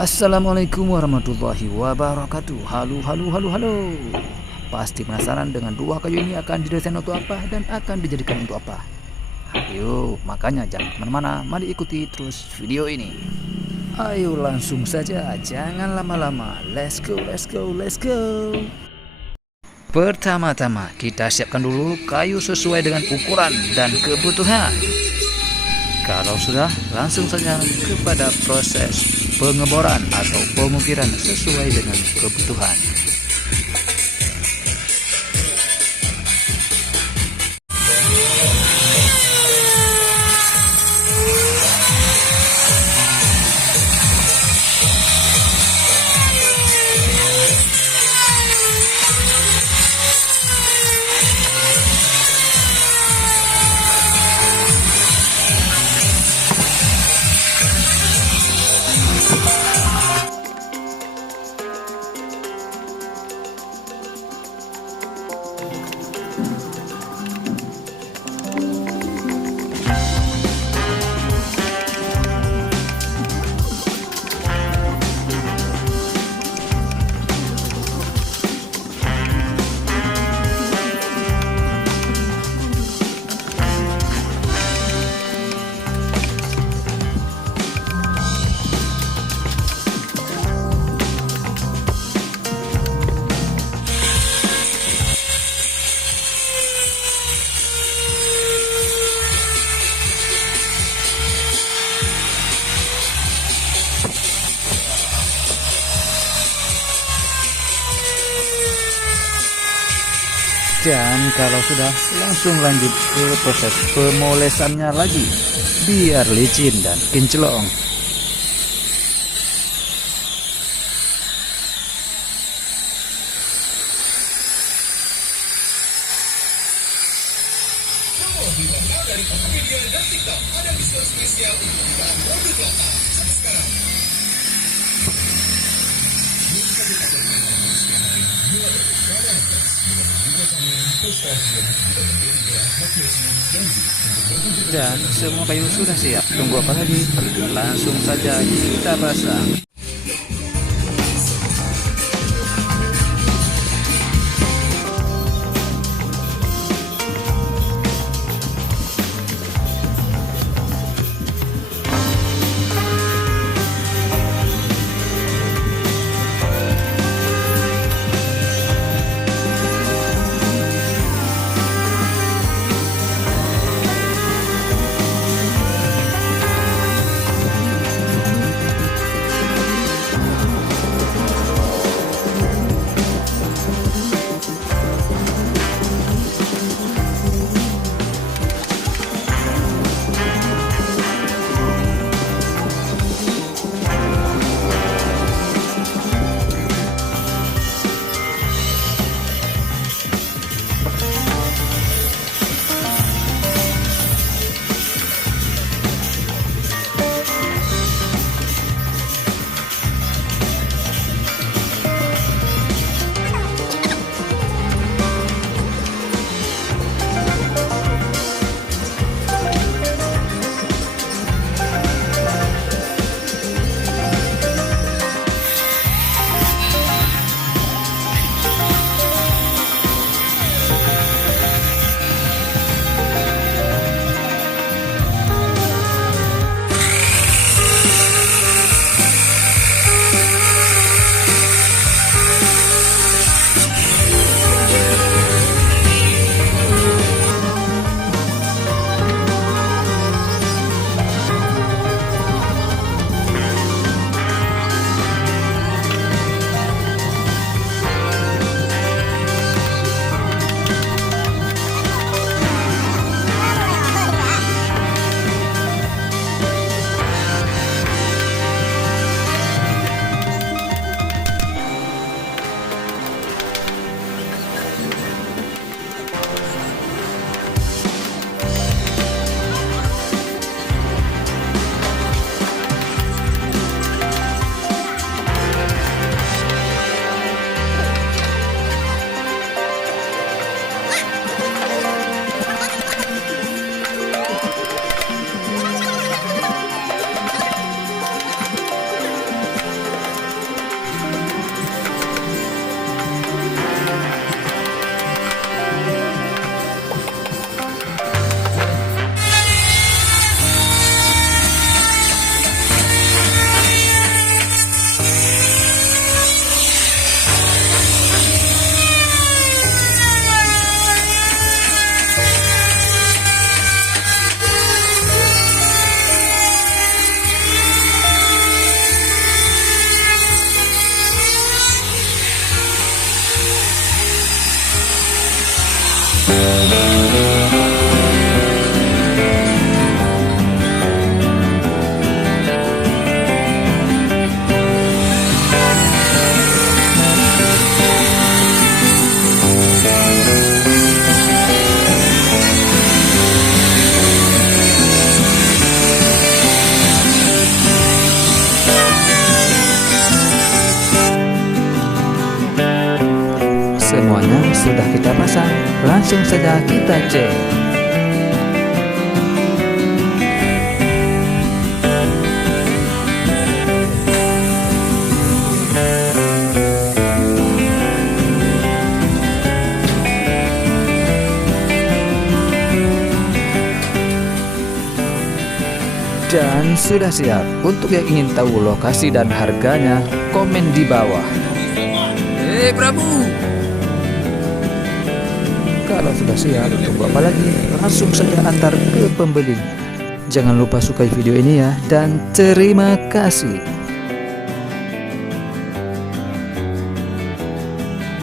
Assalamualaikum warahmatullahi wabarakatuh. Halo, halo, halo, halo. Pasti penasaran dengan dua kayu ini akan didesain untuk apa dan akan dijadikan untuk apa? Ayo, makanya jangan kemana-mana, mari ikuti terus video ini. Ayo langsung saja, jangan lama-lama. Let's go, let's go, let's go. Pertama-tama kita siapkan dulu kayu sesuai dengan ukuran dan kebutuhan. Kalau sudah, langsung saja kepada proses pengeboran atau pengukiran sesuai dengan kebutuhan. Dan kalau sudah, langsung lanjut ke proses pemolesannya lagi, biar licin dan kinclong. Dari Tokopedia dan TikTok ada diskon spesial untuk bahan produk lokal. Sekarang. Dan semua kayu sudah siap. Tunggu apa lagi? Langsung saja kita pasang. sudah kita pasang, langsung saja kita cek. Dan sudah siap. Untuk yang ingin tahu lokasi dan harganya, komen di bawah. Prabu, kalau sudah siap, tunggu apa lagi? Langsung saja antar ke pembeli. Jangan lupa sukai video ini ya, dan terima kasih.